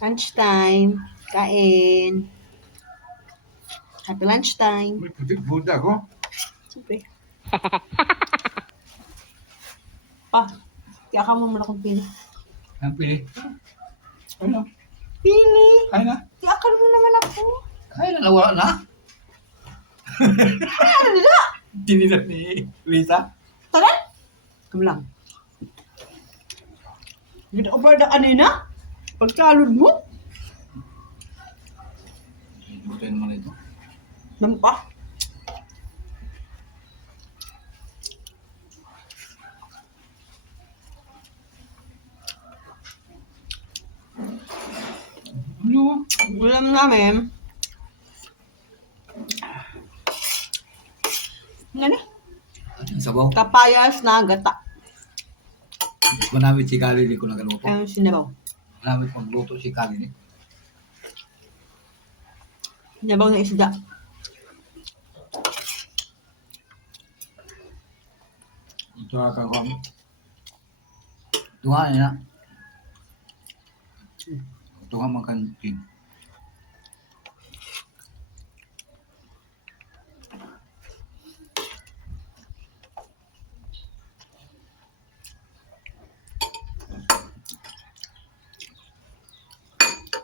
Lunchtime. Kain. Happy lunchtime. May putik buda ko. Siyempre. Pa, kaya ka mo muna kong pili. Ang pili. Ano? Pili! Kaya na. Kaya ka mo naman ako. Kaya na. Nawala na. Ano nila? Dinilat ni Lisa. Tara! Come lang. Get over the kanina? Pagkalod mo? Butain mo na ito. Nampa. Ano? Ulam namin. Ano? Ang sabaw. Kapayas na gata. Manamit si Kalili ko nagaluto. Ayun sinabaw. Manamit magluto si Kalili. Sinabaw na isda. Ito nga kakam. Ito nga niya. Ito nga makanting.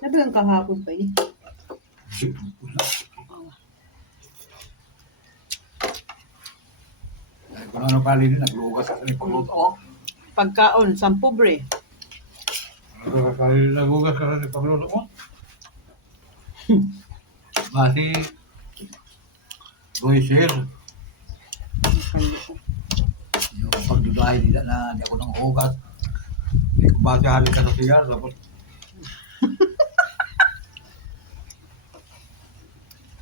Sabi lang kahapon pa yun. Kung ano Kalili naglugas sa kanil pagluto. Pagkaon, sampobre. Ano Kalili naglugas sa kanil pagluto mo? Basi Boy yung pagdudahin nila na hindi ako nang hugas. Hindi ko basi halin ka sa siyar. Tapos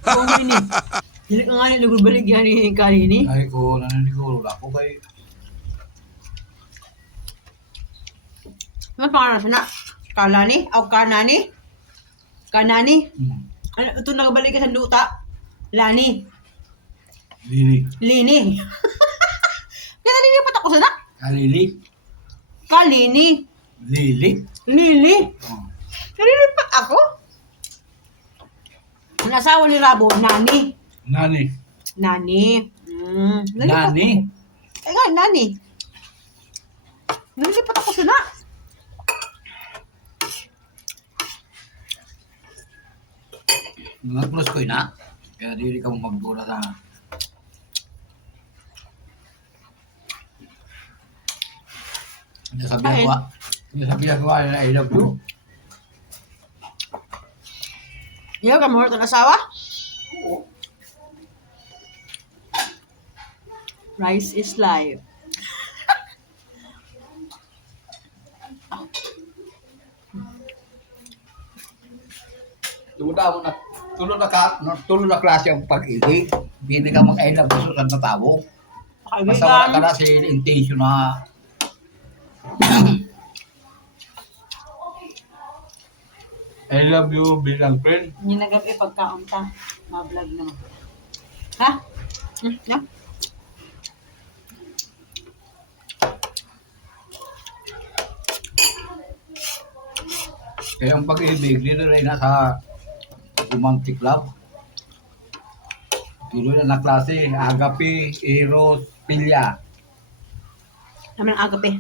Oo, ini. Hindi ka nga nagbabalik yan ni Kalini. ay ko nananiguro ako kay Ano pangalan siya na? Kalani? O Kanani? Kanani? Ano, ito nagbalik ka sa luta? Lani? Lili. Lini? Kaya nalilipat ako sana? Kalili. Kalini? Lili. Lili? Oh. Nalilipat ako? Ang asawa ni Rabo, Nani. Nani. Nani. Nalilipat. Nani. Ay nga, Nani. Nalilipat ako sana. Mga plus ko na. Kaya dili ka mo magdura sa Nasabihan ko na I love you. Yaw ka mahulot ang asawa? Rice is life. Tulog na klase ang pag-ibig. Hindi ka mag-I love you sa tao. Basta wala ka na si intention na I love you bilang friend. Hindi na gabi pagkaon ta. Ma-vlog naman. Ha? Yeah. Kaya ang pag-ibig, dito rin nasa romantic love. Tuloy na klase, agape, eros, pilya. Naman ang agape.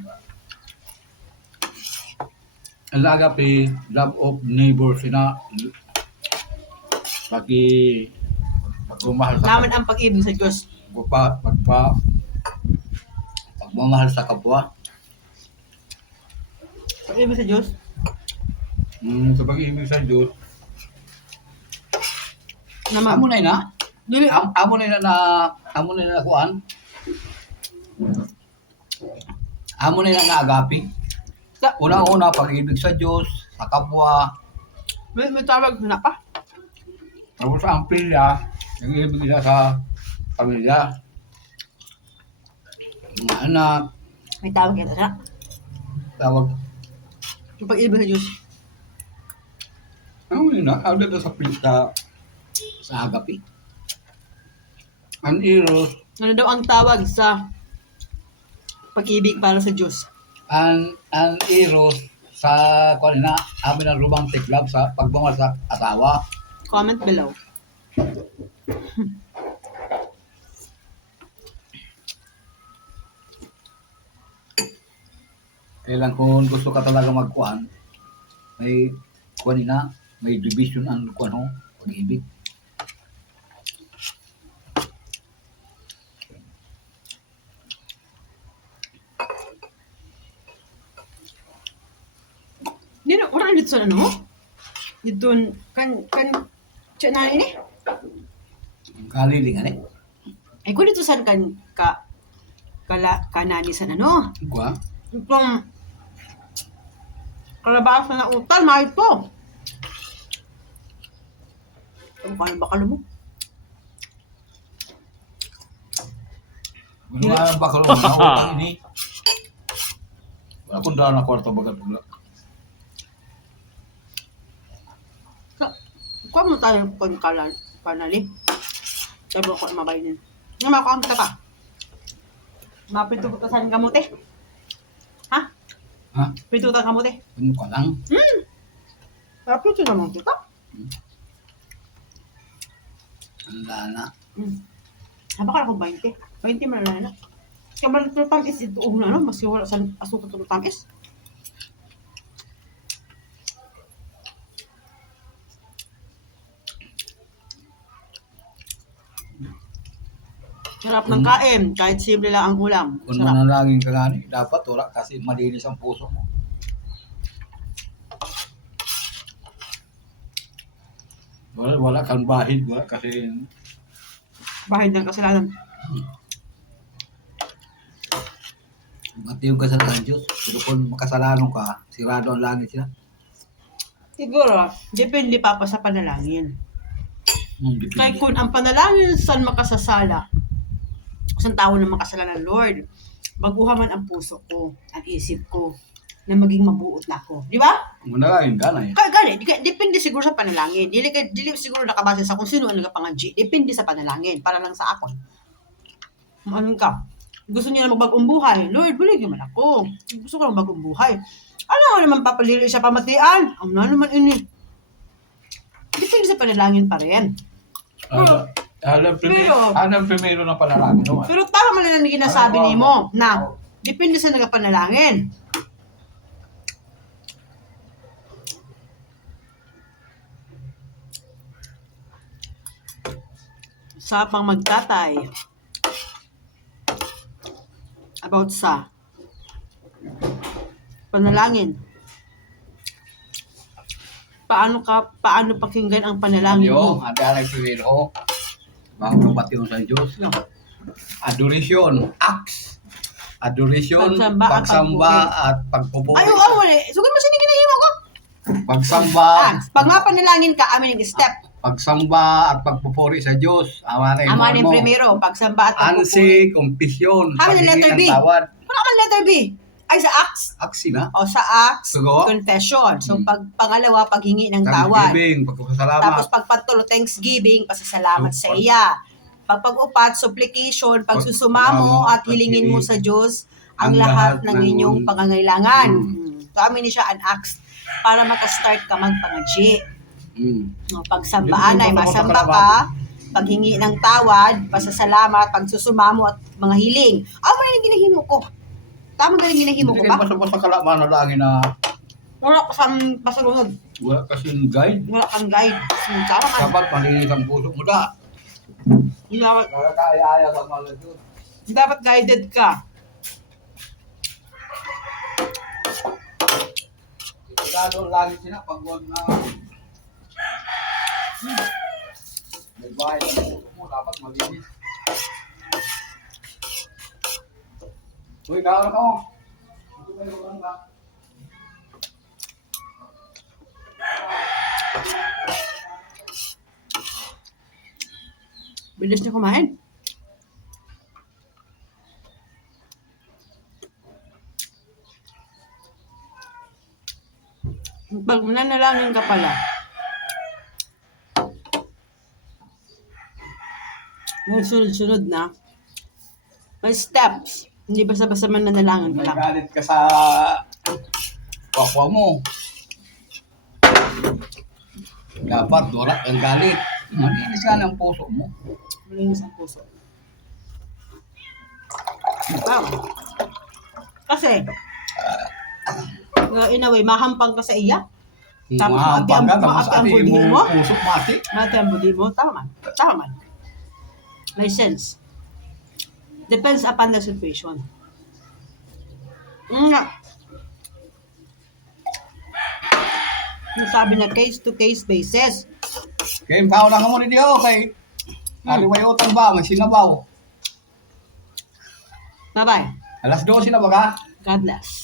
Ang agape, love of neighbor, pagmamahal sa Naman ang pag-ibig sa Diyos. pagmamahal sa kapwa. Pag-ibig sa Diyos. Sa pag-ibig sa Diyos, Naman. amo na na. Dili. Amo na na kuan. Amo na na agape. Una-una, pag-ibig sa Diyos, sa kapwa, May tawag na pa. tapos ang pilya, nag-ibig siya sa pamilya, mga anak, May tawag ito na. tawag, Yung pag-ibig sa Diyos. ano yun na, agad sa pilya, sa agape. Ang eros, Ano daw ang tawag sa pag-ibig para sa Diyos? ang eros sa kung na amin ang romantic love sa pagmamahal sa asawa. Comment below. Kailan kung gusto ka talaga magkuhan, may kuhan na, may division ang kuhan ho, pag-ibig. Di na, wala dito sa ano? Dito, siya na ini? Kalilingan eh. Ay, kung dito sa kanani sa ano? Kuha? Itong kalabasa na utal, mahit po. Ang paano ba kala mo? Ano nga ang bakal mo na utang ini? Wala kong daan na kwarto bagat pula. Kuha mo tayo kung kanali. Sabi ko na mabayin. Nga makakamta ka. Mapito ko sa kamote. Ha? Ha? Pito ta kamote. Ano ka lang? Mapito naman kita. Ang lana. Haba ka na kung 20. 20 man na. Kaya man ito tamis ito na no? Mas wala sa asuka ito tamis. Sarap ng kain, kahit simple lang ang ulam. Kung Sarap. manalangin ka nga ni, dapat wala kasi malinis ang puso mo. Wala kang bahid, wala kasi Bahid ng kasalanan. mati yung kasalanan Diyos. Pero kung makasalanan ka, sirado ang langit siya. Siguro, depende pa sa panalangin. Depende. Kaya kung ang panalangin saan makasasala, isang tao na makasalanan, Lord, baguhan man ang puso ko, ang isip ko, na maging mabuot na ako. Di ba? Manalangin ka na eh. Kaya gani, depende siguro sa panalangin. Dili siguro nakabase sa kung sino ang nagapangadji. Depende sa panalangin, para lang sa ako. Ano ka? Gusto niya na magbagong buhay. Lord, buligyan man ako. Gusto ko lang magbagong buhay. Ano naman papalili siya pamatian? Ang naman ini. Depende sa panalangin pa rin. Alam primero na panalangin. No? Pero tama man lang ginasabi ni mo na depende sa nagapanalangin. Sa pang magtatay about sa panalangin. Paano pakinggan ang panalangin mo? Ada primero. Makakabati mo sa Diyos. No. Adoration, acts. Adoration, Pagsamba pagsamba at at pagpupuri. Ay, wala. Sugod mo siya ginahimo ko. Pagsamba, Pag mapanalangin ka, amin ang step. pagsamba at pagpupuri sa Diyos. Amanin Amanin mo. primero, pagsamba at pagpupuri. Ansi, confession, How many letter paghingi B? ng tawad. Wala ka letter B. Ay, sa Acts. Aksi na. O, sa Acts, Sugo? confession. So, pangalawa, paghingi ng tawad. Thanksgiving, pagpapasalamat. Tapos, pagpatulo, thanksgiving, pasasalamat sa iya. Pag-upat, supplication, pagsusumamo at hilingin mo sa Diyos ang lahat ng inyong pangangailangan. So, amin siya an Acts para makastart ka magpangadji. Pagsambaan ay masamba ka, paghingi ng tawad, pasasalamat, pagsusumamo at mga hiling. Ano ba yung ginahimo ko? Tama ba yung ginahimo ko Hindi ba? kayo basta kalaman na lagi na Wala ka sa pasalunod. wala kasing guide. Wala kang guide. Tama ka. Dapat malinis ang puso mo da. Dapat, Kaya sa mga Diyos. dapat guided ka. Sigurado lagi sila pag wag na may bahay ang puso mo, dapat malinis. Uy, kawan ko. Ito ba yung mga ba? Bilis niya kumain. Pag nanalangin ka pala, may sunod-sunod na, may steps. Hindi basta-basta man nanalangin ka May lang. galit ka sa kapwa mo. Dapat dorak ang galit. Malinis ka ng puso mo. Malinis ang puso. Wow. Kasi, in a way, mahampang ka sa iya. Tapos Mahampang ka, tapos maati ang ati budhi mo, mo. puso mati. Mati ang budhi mo. Tama man. Tama man. May sense. Depends upon the situation. Nga. Nasabi na case-to-case basis. Kaya yung tao na ka mo ni Dio, kay Aliwayotan ba, may sinabaw. Bye-bye. Alas 12 na ba ka? God bless.